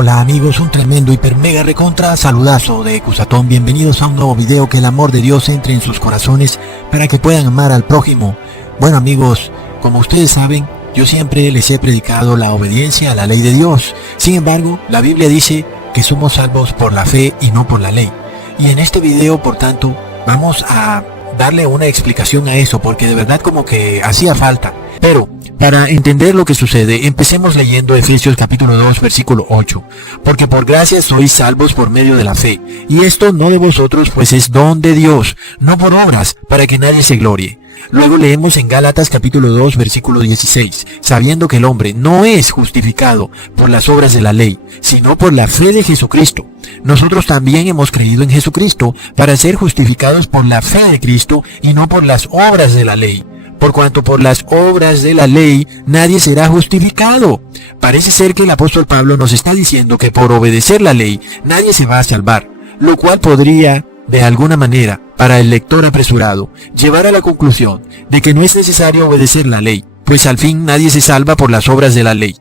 Hola amigos, un tremendo hiper mega recontra saludazo de Cusatón. Bienvenidos a un nuevo video. Que el amor de Dios entre en sus corazones para que puedan amar al prójimo. Bueno amigos, como ustedes saben, yo siempre les he predicado la obediencia a la ley de Dios. Sin embargo, la Biblia dice que somos salvos por la fe y no por la ley. Y en este video, por tanto, vamos a darle una explicación a eso, porque de verdad como que hacía falta. Pero, para entender lo que sucede, empecemos leyendo Efesios capítulo 2, versículo 8. Porque por gracia sois salvos por medio de la fe. Y esto no de vosotros, pues es don de Dios, no por obras, para que nadie se glorie. Luego leemos en Gálatas capítulo 2, versículo 16. Sabiendo que el hombre no es justificado por las obras de la ley, sino por la fe de Jesucristo. Nosotros también hemos creído en Jesucristo para ser justificados por la fe de Cristo y no por las obras de la ley. Por cuanto por las obras de la ley nadie será justificado. Parece ser que el apóstol Pablo nos está diciendo que por obedecer la ley nadie se va a salvar, lo cual podría, de alguna manera, para el lector apresurado, llevar a la conclusión de que no es necesario obedecer la ley, pues al fin nadie se salva por las obras de la ley.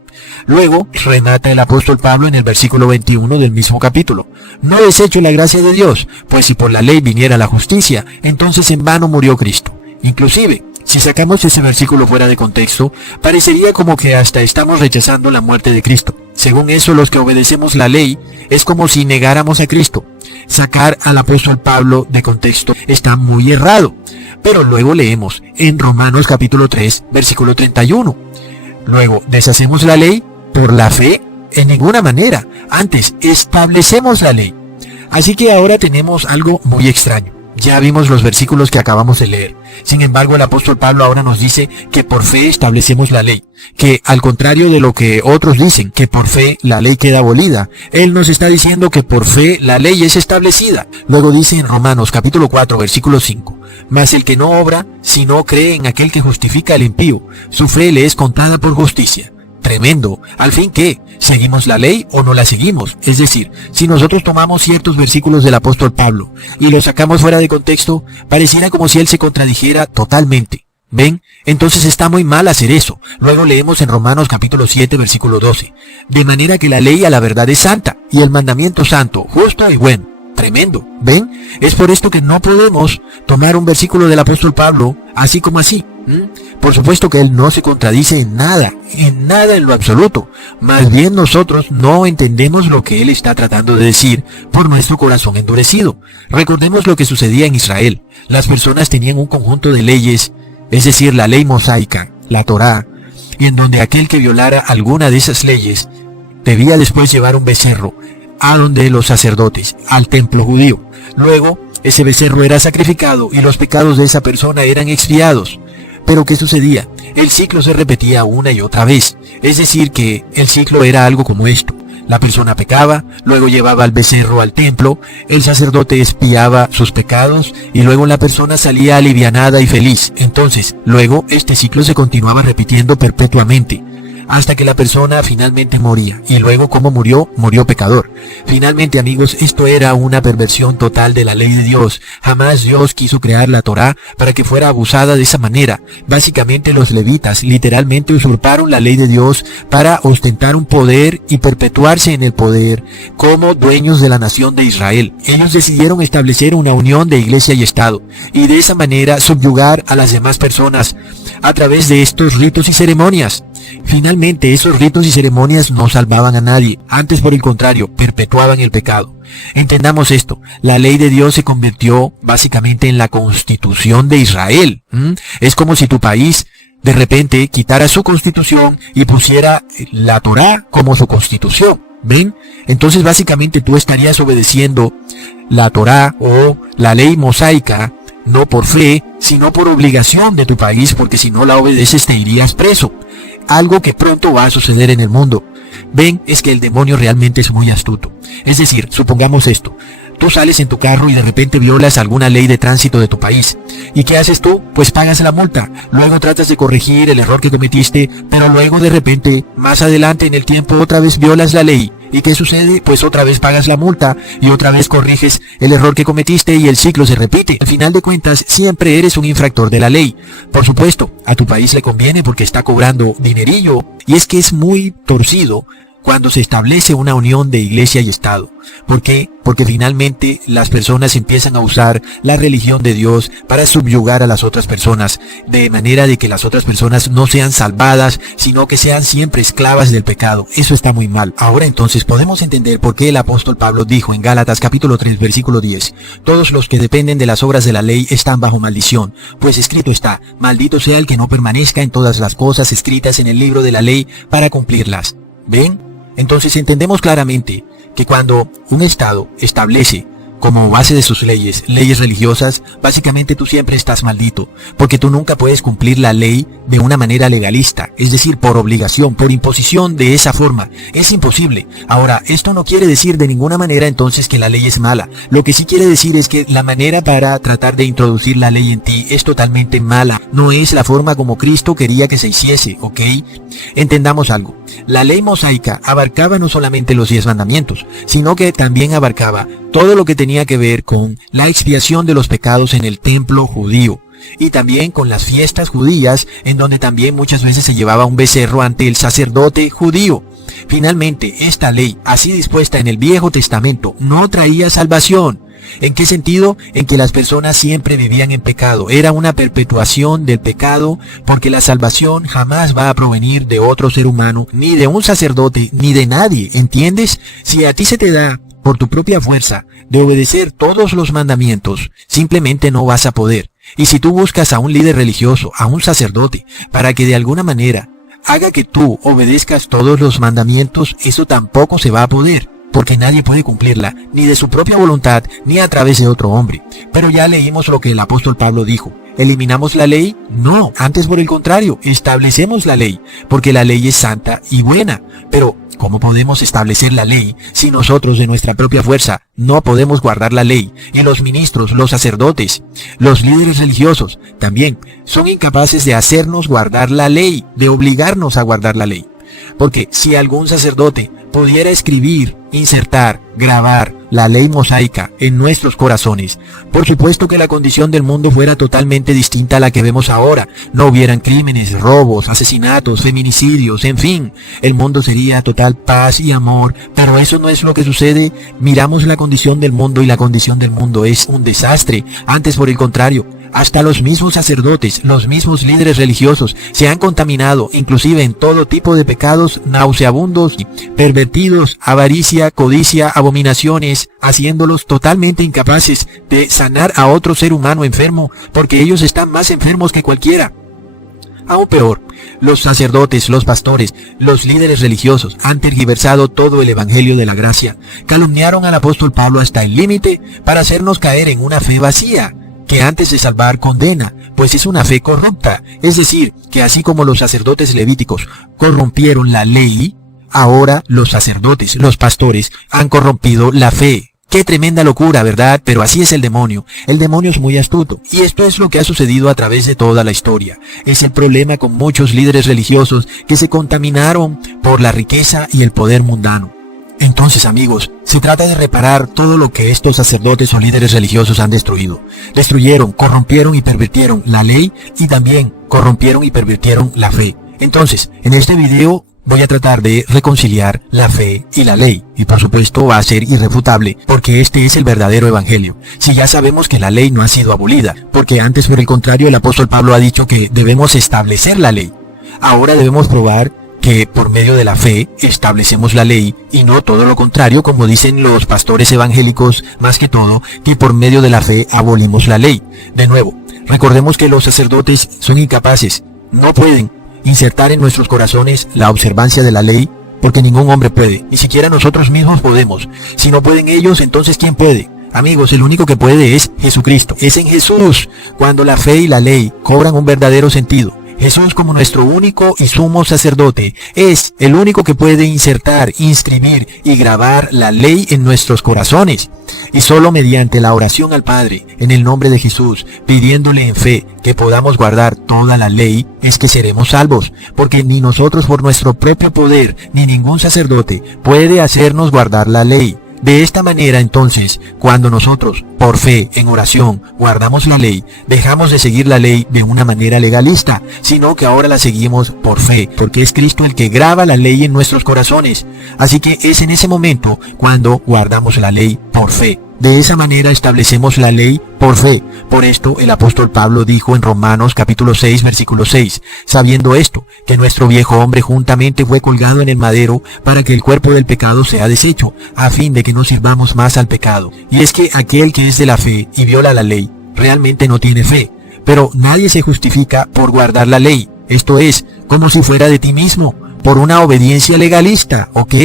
Luego, remata el apóstol Pablo en el versículo 21 del mismo capítulo. No desecho la gracia de Dios, pues si por la ley viniera la justicia, entonces en vano murió Cristo. Inclusive, si sacamos ese versículo fuera de contexto, parecería como que hasta estamos rechazando la muerte de Cristo. Según eso, los que obedecemos la ley es como si negáramos a Cristo. Sacar al apóstol Pablo de contexto está muy errado. Pero luego leemos en Romanos capítulo 3, versículo 31. Luego, ¿deshacemos la ley por la fe? En ninguna manera. Antes, establecemos la ley. Así que ahora tenemos algo muy extraño. Ya vimos los versículos que acabamos de leer. Sin embargo, el apóstol Pablo ahora nos dice que por fe establecemos la ley. Que al contrario de lo que otros dicen, que por fe la ley queda abolida, él nos está diciendo que por fe la ley es establecida. Luego dice en Romanos capítulo 4, versículo 5. Mas el que no obra, sino cree en aquel que justifica al impío, su fe le es contada por justicia. Tremendo. ¿Al fin qué? ¿Seguimos la ley o no la seguimos? Es decir, si nosotros tomamos ciertos versículos del apóstol Pablo y los sacamos fuera de contexto, pareciera como si él se contradijera totalmente. ¿Ven? Entonces está muy mal hacer eso. Luego leemos en Romanos capítulo 7, versículo 12. De manera que la ley a la verdad es santa, y el mandamiento santo, justo y bueno. Tremendo. ¿Ven? Es por esto que no podemos tomar un versículo del apóstol Pablo así como así. Por supuesto que él no se contradice en nada en lo absoluto. Más bien nosotros no entendemos lo que él está tratando de decir por nuestro corazón endurecido. Recordemos lo que sucedía en Israel. Las personas tenían un conjunto de leyes, es decir, la ley mosaica, la Torá, y en donde aquel que violara alguna de esas leyes debía después llevar un becerro a donde los sacerdotes, al templo judío. Luego, ese becerro era sacrificado y los pecados de esa persona eran expiados. Pero ¿qué sucedía? El ciclo se repetía una y otra vez. Es decir, que el ciclo era algo como esto. La persona pecaba, luego llevaba al becerro al templo, el sacerdote expiaba sus pecados y luego la persona salía alivianada y feliz. Entonces, luego este ciclo se continuaba repitiendo perpetuamente, hasta que la persona finalmente moría. Y luego, ¿cómo murió? Murió pecador. Finalmente, amigos, esto era una perversión total de la ley de Dios. Jamás Dios quiso crear la Torá para que fuera abusada de esa manera. Básicamente los levitas literalmente usurparon la ley de Dios para ostentar un poder y perpetuarse en el poder como dueños de la nación de Israel. Ellos decidieron establecer una unión de iglesia y Estado y de esa manera subyugar a las demás personas a través de estos ritos y ceremonias. Finalmente, esos ritos y ceremonias no salvaban a nadie, antes por el contrario, perpetuaban el pecado. Entendamos esto, la ley de Dios se convirtió básicamente en la constitución de Israel. Es como si tu país de repente quitara su constitución y pusiera la Torá como su constitución. ¿Ven? Entonces básicamente tú estarías obedeciendo la Torá o la ley mosaica, no por fe, sino por obligación de tu país, porque si no la obedeces te irías preso. Algo que pronto va a suceder en el mundo. Ven, es que el demonio realmente es muy astuto. Es decir, supongamos esto. Tú sales en tu carro y de repente violas alguna ley de tránsito de tu país. ¿Y qué haces tú? Pues pagas la multa. Luego tratas de corregir el error que cometiste, pero luego de repente, más adelante en el tiempo, otra vez violas la ley. ¿Y qué sucede? Pues otra vez pagas la multa y otra vez corriges el error que cometiste y el ciclo se repite. Al final de cuentas, siempre eres un infractor de la ley. Por supuesto, a tu país le conviene porque está cobrando dinerillo. Y es que es muy torcido cuando se establece una unión de iglesia y Estado. ¿Por qué? Porque finalmente las personas empiezan a usar la religión de Dios para subyugar a las otras personas, de manera de que las otras personas no sean salvadas, sino que sean siempre esclavas del pecado. Eso está muy mal. Ahora entonces podemos entender por qué el apóstol Pablo dijo en Gálatas capítulo 3 versículo 10, todos los que dependen de las obras de la ley están bajo maldición, pues escrito está, maldito sea el que no permanezca en todas las cosas escritas en el libro de la ley para cumplirlas. ¿Ven? Entonces entendemos claramente que cuando un Estado establece como base de sus leyes religiosas, básicamente tú siempre estás maldito, porque tú nunca puedes cumplir la ley de una manera legalista, es decir, por obligación, por imposición de esa forma. Es imposible. Ahora, esto no quiere decir de ninguna manera entonces que la ley es mala. Lo que sí quiere decir es que la manera para tratar de introducir la ley en ti es totalmente mala. No es la forma como Cristo quería que se hiciese, ¿ok? Entendamos algo. La ley mosaica abarcaba no solamente los 10 mandamientos, sino que también abarcaba todo lo que tenía que ver con la expiación de los pecados en el templo judío, y también con las fiestas judías, en donde también muchas veces se llevaba un becerro ante el sacerdote judío. Finalmente, esta ley, así dispuesta en el Viejo Testamento, no traía salvación. ¿En qué sentido? En que las personas siempre vivían en pecado. Era una perpetuación del pecado, porque la salvación jamás va a provenir de otro ser humano, ni de un sacerdote, ni de nadie. ¿Entiendes? Si a ti se te da por tu propia fuerza de obedecer todos los mandamientos, simplemente no vas a poder. Y si tú buscas a un líder religioso, a un sacerdote, para que de alguna manera haga que tú obedezcas todos los mandamientos, eso tampoco se va a poder, porque nadie puede cumplirla, ni de su propia voluntad, ni a través de otro hombre. Pero ya leímos lo que el apóstol Pablo dijo. ¿Eliminamos la ley? No, antes por el contrario, establecemos la ley, porque la ley es santa y buena. Pero, ¿cómo podemos establecer la ley si nosotros de nuestra propia fuerza no podemos guardar la ley? Y los ministros, los sacerdotes, los líderes religiosos también son incapaces de hacernos guardar la ley, de obligarnos a guardar la ley. Porque si algún sacerdote pudiera escribir, insertar, grabar la ley mosaica en nuestros corazones, por supuesto que la condición del mundo fuera totalmente distinta a la que vemos ahora. No hubieran crímenes, robos, asesinatos, feminicidios, en fin, el mundo sería total paz y amor, pero eso no es lo que sucede. Miramos la condición del mundo y la condición del mundo es un desastre. Antes, por el contrario, hasta los mismos sacerdotes, los mismos líderes religiosos se han contaminado, inclusive en todo tipo de pecados nauseabundos, pervertidos, avaricia, codicia, abominaciones, haciéndolos totalmente incapaces de sanar a otro ser humano enfermo, porque ellos están más enfermos que cualquiera. Aún peor, los sacerdotes, los pastores, los líderes religiosos han tergiversado todo el evangelio de la gracia, calumniaron al apóstol Pablo hasta el límite para hacernos caer en una fe vacía, que antes de salvar condena, pues es una fe corrupta. Es decir, que así como los sacerdotes levíticos corrompieron la ley, ahora los sacerdotes, los pastores, han corrompido la fe. Qué tremenda locura, ¿verdad? Pero así es el demonio. El demonio es muy astuto. Y esto es lo que ha sucedido a través de toda la historia. Es el problema con muchos líderes religiosos que se contaminaron por la riqueza y el poder mundano. Entonces, amigos, se trata de reparar todo lo que estos sacerdotes o líderes religiosos han destruido. Destruyeron, corrompieron y pervirtieron la ley, y también corrompieron y pervirtieron la fe. Entonces, en este video voy a tratar de reconciliar la fe y la ley. Y por supuesto va a ser irrefutable, porque este es el verdadero evangelio. Si ya sabemos que la ley no ha sido abolida, porque antes, por el contrario, el apóstol Pablo ha dicho que debemos establecer la ley. Ahora debemos probar que por medio de la fe establecemos la ley, y no todo lo contrario, como dicen los pastores evangélicos, más que todo, que por medio de la fe abolimos la ley. De nuevo, recordemos que los sacerdotes son incapaces, no pueden insertar en nuestros corazones la observancia de la ley, porque ningún hombre puede, ni siquiera nosotros mismos podemos. Si no pueden ellos, entonces ¿quién puede? Amigos, el único que puede es Jesucristo. Es en Jesús cuando la fe y la ley cobran un verdadero sentido. Jesús, como nuestro único y sumo sacerdote, es el único que puede insertar, inscribir y grabar la ley en nuestros corazones. Y solo mediante la oración al Padre, en el nombre de Jesús, pidiéndole en fe que podamos guardar toda la ley, es que seremos salvos, porque ni nosotros por nuestro propio poder, ni ningún sacerdote puede hacernos guardar la ley. De esta manera, entonces, cuando nosotros, por fe, en oración, guardamos la ley, dejamos de seguir la ley de una manera legalista, sino que ahora la seguimos por fe, porque es Cristo el que graba la ley en nuestros corazones. Así que es en ese momento cuando guardamos la ley por fe. De esa manera establecemos la ley por fe. Por esto el apóstol Pablo dijo en Romanos capítulo 6 versículo 6, sabiendo esto, que nuestro viejo hombre juntamente fue colgado en el madero para que el cuerpo del pecado sea deshecho, a fin de que no sirvamos más al pecado. Y es que aquel que es de la fe y viola la ley, realmente no tiene fe. Pero nadie se justifica por guardar la ley. Esto es, como si fuera de ti mismo, por una obediencia legalista, ¿ok?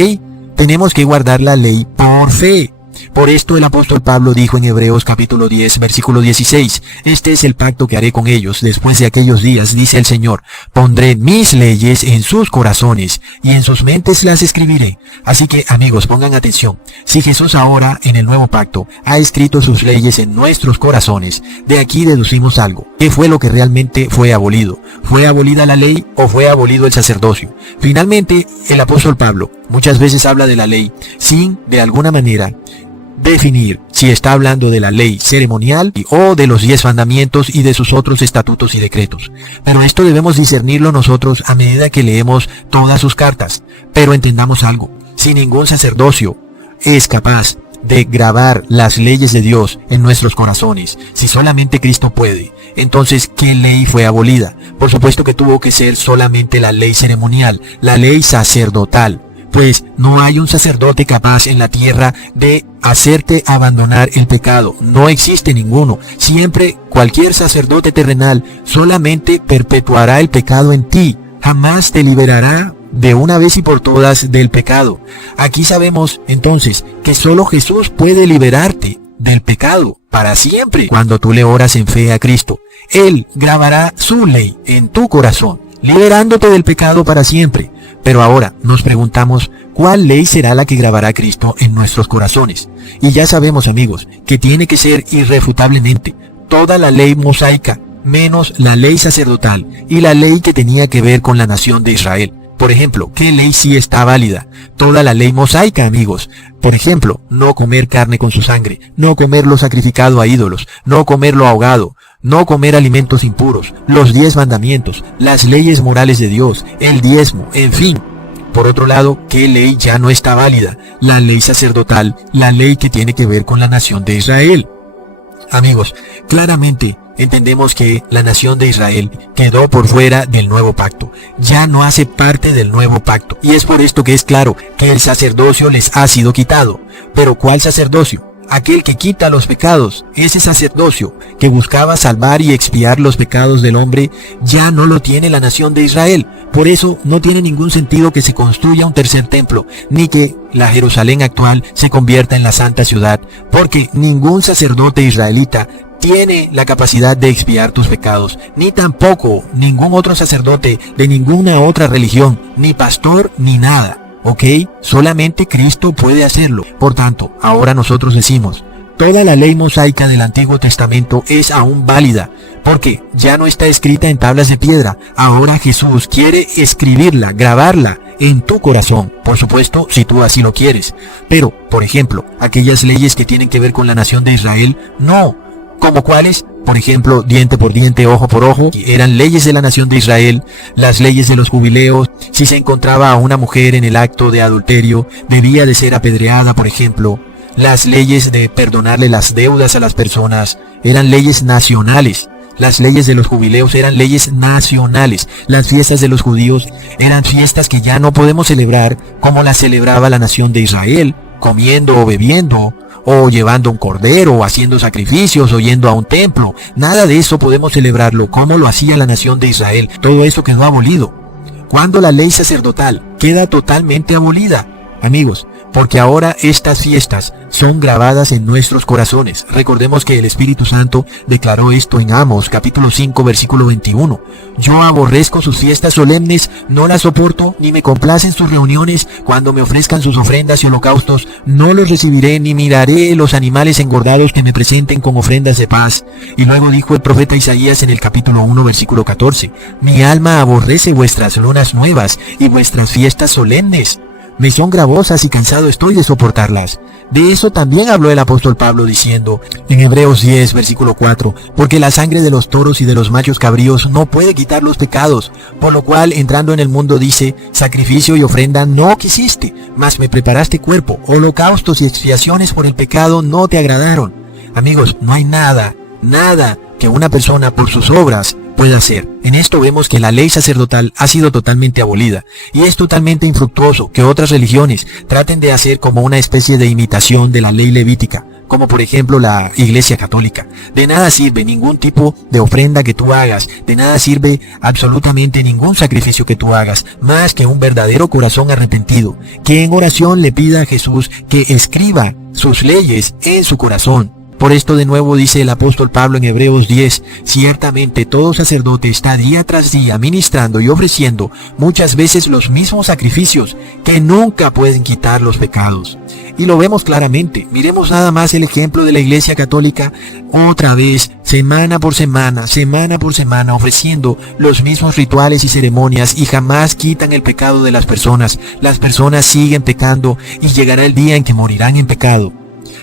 Tenemos que guardar la ley por fe. Por esto el apóstol Pablo dijo en Hebreos capítulo 10, versículo 16, este es el pacto que haré con ellos después de aquellos días, dice el Señor, pondré mis leyes en sus corazones y en sus mentes las escribiré. Así que, amigos, pongan atención. Si Jesús ahora, en el nuevo pacto, ha escrito sus leyes en nuestros corazones, de aquí deducimos algo. ¿Qué fue lo que realmente fue abolido? ¿Fue abolida la ley o fue abolido el sacerdocio? Finalmente, el apóstol Pablo muchas veces habla de la ley sin, de alguna manera, definir si está hablando de la ley ceremonial o de los 10 mandamientos y de sus otros estatutos y decretos. Pero esto debemos discernirlo nosotros a medida que leemos todas sus cartas. Pero entendamos algo, si ningún sacerdocio es capaz de grabar las leyes de Dios en nuestros corazones, si solamente Cristo puede, entonces ¿qué ley fue abolida? Por supuesto que tuvo que ser solamente la ley ceremonial, la ley sacerdotal. Pues no hay un sacerdote capaz en la tierra de hacerte abandonar el pecado. No existe ninguno. Siempre cualquier sacerdote terrenal solamente perpetuará el pecado en ti. Jamás te liberará de una vez y por todas del pecado. Aquí sabemos entonces que solo Jesús puede liberarte del pecado para siempre. Cuando tú le oras en fe a Cristo, Él grabará su ley en tu corazón, liberándote del pecado para siempre. Pero ahora nos preguntamos, ¿cuál ley será la que grabará Cristo en nuestros corazones? Y ya sabemos, amigos, que tiene que ser irrefutablemente toda la ley mosaica, menos la ley sacerdotal y la ley que tenía que ver con la nación de Israel. Por ejemplo, ¿qué ley sí está válida? Toda la ley mosaica, amigos. Por ejemplo, no comer carne con su sangre, no comer lo sacrificado a ídolos, no comer lo ahogado, no comer alimentos impuros, los 10 mandamientos, las leyes morales de Dios, el diezmo, en fin. Por otro lado, ¿qué ley ya no está válida? La ley sacerdotal, la ley que tiene que ver con la nación de Israel. Amigos, claramente entendemos que la nación de Israel quedó por fuera del nuevo pacto. Ya no hace parte del nuevo pacto. Y es por esto que es claro que el sacerdocio les ha sido quitado. ¿Pero cuál sacerdocio? Aquel que quita los pecados. Ese sacerdocio que buscaba salvar y expiar los pecados del hombre ya no lo tiene la nación de Israel. Por eso no tiene ningún sentido que se construya un tercer templo, ni que la Jerusalén actual se convierta en la santa ciudad, porque ningún sacerdote israelita tiene la capacidad de expiar tus pecados, ni tampoco ningún otro sacerdote de ninguna otra religión, ni pastor, ni nada. ¿Ok? Solamente Cristo puede hacerlo. Por tanto, ahora nosotros decimos, toda la ley mosaica del Antiguo Testamento es aún válida, porque ya no está escrita en tablas de piedra. Ahora Jesús quiere escribirla, grabarla en tu corazón. Por supuesto, si tú así lo quieres. Pero, por ejemplo, aquellas leyes que tienen que ver con la nación de Israel, no. ¿Como cuáles? Por ejemplo, diente por diente, ojo por ojo, eran leyes de la nación de Israel. Las leyes de los jubileos, si se encontraba a una mujer en el acto de adulterio, debía de ser apedreada, por ejemplo. Las leyes de perdonarle las deudas a las personas, eran leyes nacionales. Las leyes de los jubileos eran leyes nacionales. Las fiestas de los judíos eran fiestas que ya no podemos celebrar como las celebraba la nación de Israel, comiendo o bebiendo, o llevando un cordero, o haciendo sacrificios, o yendo a un templo. Nada de eso podemos celebrarlo como lo hacía la nación de Israel. Todo eso quedó abolido. Cuando la ley sacerdotal queda totalmente abolida, amigos, porque ahora estas fiestas son grabadas en nuestros corazones. Recordemos que el Espíritu Santo declaró esto en Amos, capítulo 5, versículo 21. Yo aborrezco sus fiestas solemnes, no las soporto, ni me complacen sus reuniones. Cuando me ofrezcan sus ofrendas y holocaustos, no los recibiré, ni miraré los animales engordados que me presenten con ofrendas de paz. Y luego dijo el profeta Isaías en el capítulo 1, versículo 14, mi alma aborrece vuestras lunas nuevas y vuestras fiestas solemnes. me son gravosas y cansado estoy de soportarlas. De eso también habló el apóstol Pablo diciendo en Hebreos 10, versículo 4, porque la sangre de los toros y de los machos cabríos no puede quitar los pecados, por lo cual entrando en el mundo dice, sacrificio y ofrenda no quisiste, mas me preparaste cuerpo, holocaustos y expiaciones por el pecado no te agradaron. Amigos, no hay nada que una persona por sus obras puede hacer. En esto vemos que la ley sacerdotal ha sido totalmente abolida, y es totalmente infructuoso que otras religiones traten de hacer como una especie de imitación de la ley levítica, como por ejemplo la Iglesia Católica. De nada sirve ningún tipo de ofrenda que tú hagas, de nada sirve absolutamente ningún sacrificio que tú hagas, más que un verdadero corazón arrepentido, que en oración le pida a Jesús que escriba sus leyes en su corazón. Por esto de nuevo dice el apóstol Pablo en Hebreos 10, ciertamente todo sacerdote está día tras día ministrando y ofreciendo muchas veces los mismos sacrificios que nunca pueden quitar los pecados. Y lo vemos claramente. Miremos nada más el ejemplo de la Iglesia Católica, otra vez, semana por semana, ofreciendo los mismos rituales y ceremonias y jamás quitan el pecado de las personas. Las personas siguen pecando y llegará el día en que morirán en pecado.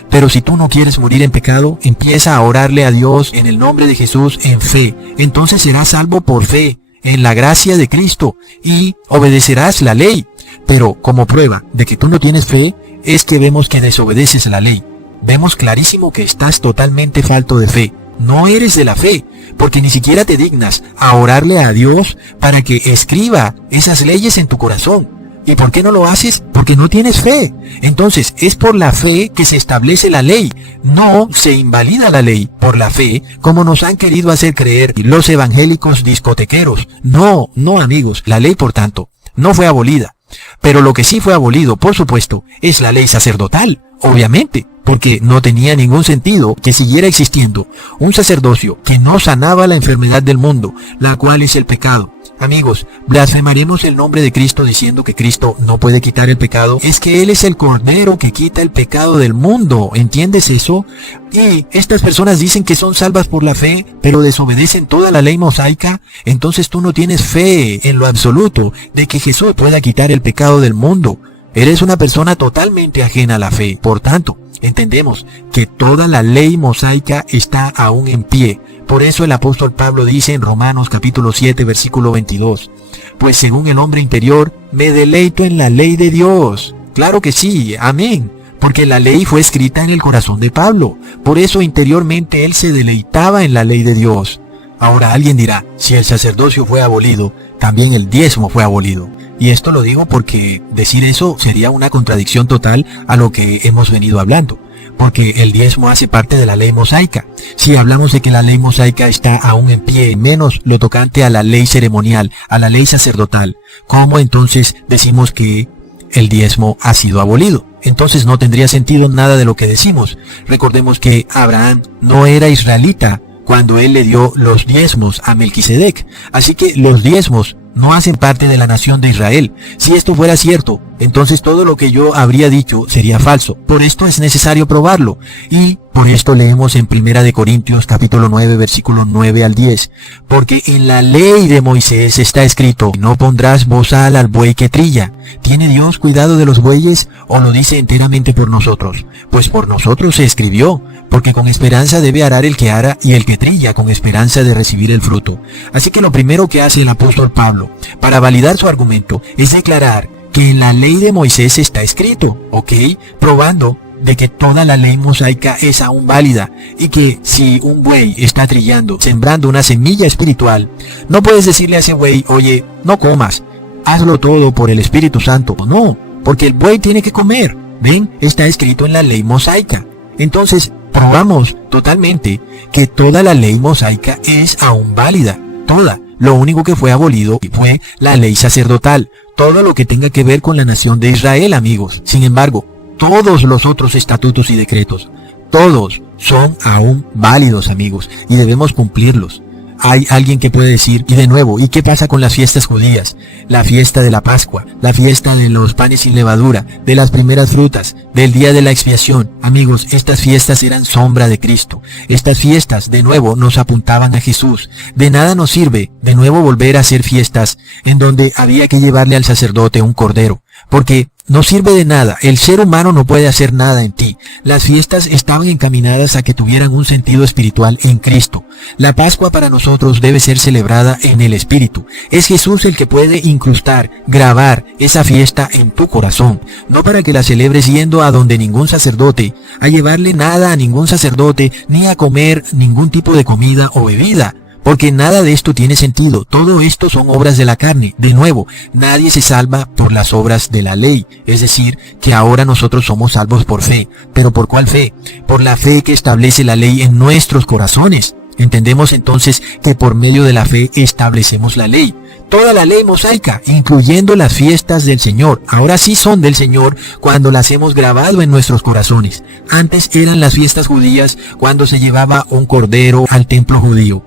Pero si tú no quieres morir en pecado, empieza a orarle a Dios en el nombre de Jesús en fe. Entonces serás salvo por fe, en la gracia de Cristo, y obedecerás la ley. Pero como prueba de que tú no tienes fe, es que vemos que desobedeces la ley. Vemos clarísimo que estás totalmente falto de fe. No eres de la fe, porque ni siquiera te dignas a orarle a Dios para que escriba esas leyes en tu corazón. ¿Y por qué no lo haces? Porque no tienes fe. Entonces, es por la fe que se establece la ley. No se invalida la ley por la fe, como nos han querido hacer creer los evangélicos discotequeros. No, amigos. La ley, por tanto, no fue abolida. Pero lo que sí fue abolido, por supuesto, es la ley sacerdotal. Obviamente, porque no tenía ningún sentido que siguiera existiendo un sacerdocio que no sanaba la enfermedad del mundo, la cual es el pecado. Amigos, blasfemaremos el nombre de Cristo diciendo que Cristo no puede quitar el pecado. Es que Él es el Cordero que quita el pecado del mundo. ¿Entiendes eso? Y estas personas dicen que son salvas por la fe, pero desobedecen toda la ley mosaica. Entonces tú no tienes fe en lo absoluto de que Jesús pueda quitar el pecado del mundo. Eres una persona totalmente ajena a la fe. Por tanto, entendemos que toda la ley mosaica está aún en pie. Por eso el apóstol Pablo dice en Romanos capítulo 7 versículo 22, pues según el hombre interior me deleito en la ley de Dios. Claro que sí, amén, porque la ley fue escrita en el corazón de Pablo. Por eso interiormente él se deleitaba en la ley de Dios. Ahora alguien dirá, si el sacerdocio fue abolido, también el diezmo fue abolido. Y esto lo digo porque decir eso sería una contradicción total a lo que hemos venido hablando. Porque el diezmo hace parte de la ley mosaica. Si hablamos de que la ley mosaica está aún en pie, menos lo tocante a la ley ceremonial, a la ley sacerdotal, ¿cómo entonces decimos que el diezmo ha sido abolido? Entonces no tendría sentido nada de lo que decimos. Recordemos que Abraham no era israelita cuando él le dio los diezmos a Melquisedec. Así que los diezmos no hacen parte de la nación de Israel. Si esto fuera cierto, entonces todo lo que yo habría dicho sería falso. Por esto es necesario probarlo. Y por esto leemos en 1 Corintios capítulo 9 versículo 9 al 10. Porque en la ley de Moisés está escrito, no pondrás bozal al buey que trilla. ¿Tiene Dios cuidado de los bueyes o lo dice enteramente por nosotros? Pues por nosotros se escribió. Porque con esperanza debe arar el que ara y el que trilla con esperanza de recibir el fruto. Así que lo primero que hace el apóstol Pablo para validar su argumento es declarar que en la ley de Moisés está escrito, ¿ok? Probando de que toda la ley mosaica es aún válida y que si un buey está trillando, sembrando una semilla espiritual, no puedes decirle a ese buey, oye, no comas, hazlo todo por el Espíritu Santo. No, porque el buey tiene que comer. ¿Ven? Está escrito en la ley mosaica. Entonces, probamos totalmente que toda la ley mosaica es aún válida, toda. Lo único que fue abolido fue la ley sacerdotal, todo lo que tenga que ver con la nación de Israel, amigos. Sin embargo, todos los otros estatutos y decretos, todos son aún válidos, amigos, y debemos cumplirlos. Hay alguien que puede decir, y de nuevo, ¿y qué pasa con las fiestas judías? La fiesta de la Pascua, la fiesta de los panes sin levadura, de las primeras frutas, del día de la expiación. Amigos, estas fiestas eran sombra de Cristo. Estas fiestas, de nuevo, nos apuntaban a Jesús. De nada nos sirve, de nuevo, volver a hacer fiestas en donde había que llevarle al sacerdote un cordero, porque no sirve de nada, el ser humano no puede hacer nada en ti. Las fiestas estaban encaminadas a que tuvieran un sentido espiritual en Cristo. La Pascua para nosotros debe ser celebrada en el Espíritu. Es Jesús el que puede incrustar, grabar esa fiesta en tu corazón, no para que la celebres yendo a donde ningún sacerdote, a llevarle nada a ningún sacerdote, ni a comer ningún tipo de comida o bebida. Porque nada de esto tiene sentido. Todo esto son obras de la carne. De nuevo, nadie se salva por las obras de la ley. Es decir, que ahora nosotros somos salvos por fe. ¿Pero por cuál fe? Por la fe que establece la ley en nuestros corazones. Entendemos entonces que por medio de la fe establecemos la ley. Toda la ley mosaica, incluyendo las fiestas del Señor, ahora sí son del Señor cuando las hemos grabado en nuestros corazones. Antes eran las fiestas judías cuando se llevaba un cordero al templo judío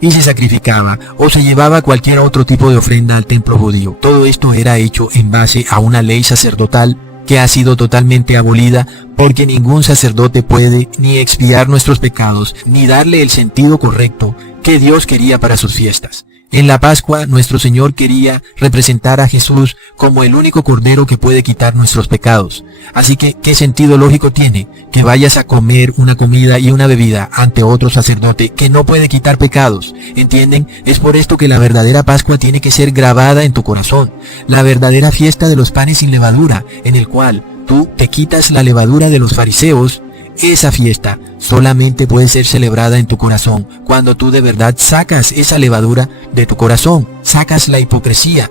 y se sacrificaba, o se llevaba cualquier otro tipo de ofrenda al templo judío. Todo esto era hecho en base a una ley sacerdotal que ha sido totalmente abolida, porque ningún sacerdote puede ni expiar nuestros pecados, ni darle el sentido correcto que Dios quería para sus fiestas. En la Pascua, nuestro Señor quería representar a Jesús como el único cordero que puede quitar nuestros pecados. Así que, ¿qué sentido lógico tiene que vayas a comer una comida y una bebida ante otro sacerdote que no puede quitar pecados? ¿Entienden? Es por esto que la verdadera Pascua tiene que ser grabada en tu corazón. La verdadera fiesta de los panes sin levadura, en el cual tú te quitas la levadura de los fariseos. Esa fiesta solamente puede ser celebrada en tu corazón cuando tú de verdad sacas esa levadura de tu corazón, sacas la hipocresía.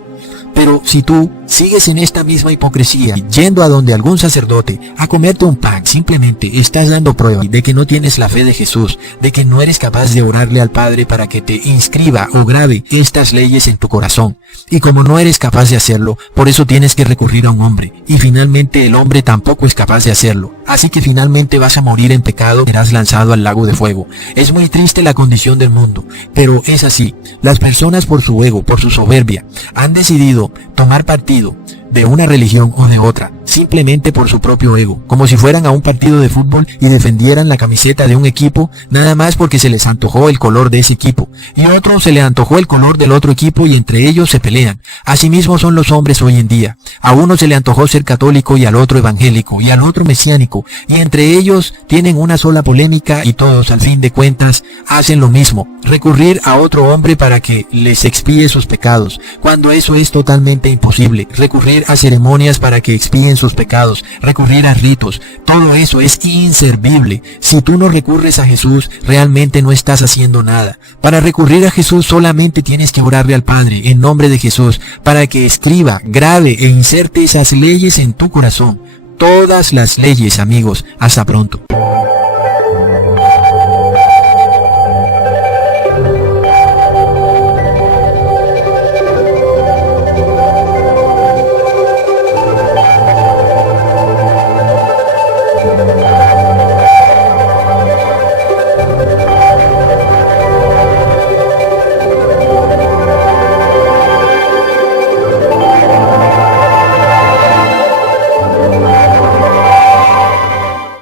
Pero si tú sigues en esta misma hipocresía, yendo a donde algún sacerdote a comerte un pan, simplemente estás dando prueba de que no tienes la fe de Jesús, de que no eres capaz de orarle al Padre para que te inscriba o grabe estas leyes en tu corazón. Y como no eres capaz de hacerlo, por eso tienes que recurrir a un hombre. Y finalmente el hombre tampoco es capaz de hacerlo. Así que finalmente vas a morir en pecado y serás lanzado al lago de fuego. Es muy triste la condición del mundo, pero es así. Las personas por su ego, por su soberbia, han decidido tomar partido de una religión o de otra, simplemente por su propio ego, como si fueran a un partido de fútbol y defendieran la camiseta de un equipo, nada más porque se les antojó el color de ese equipo, y otro se le antojó el color del otro equipo y entre ellos se pelean. Asimismo son los hombres hoy en día. A uno se le antojó ser católico y al otro evangélico y al otro mesiánico, y entre ellos tienen una sola polémica y todos al fin de cuentas hacen lo mismo, recurrir a otro hombre para que les expíe sus pecados, cuando eso es totalmente imposible. Recurrir a ceremonias para que expíen sus pecados, recurrir a ritos, todo eso es inservible. Si tú no recurres a Jesús, realmente no estás haciendo nada. Para recurrir a Jesús solamente tienes que orarle al Padre en nombre de Jesús para que escriba, grabe e inserte esas leyes en tu corazón. Todas las leyes, amigos. Hasta pronto.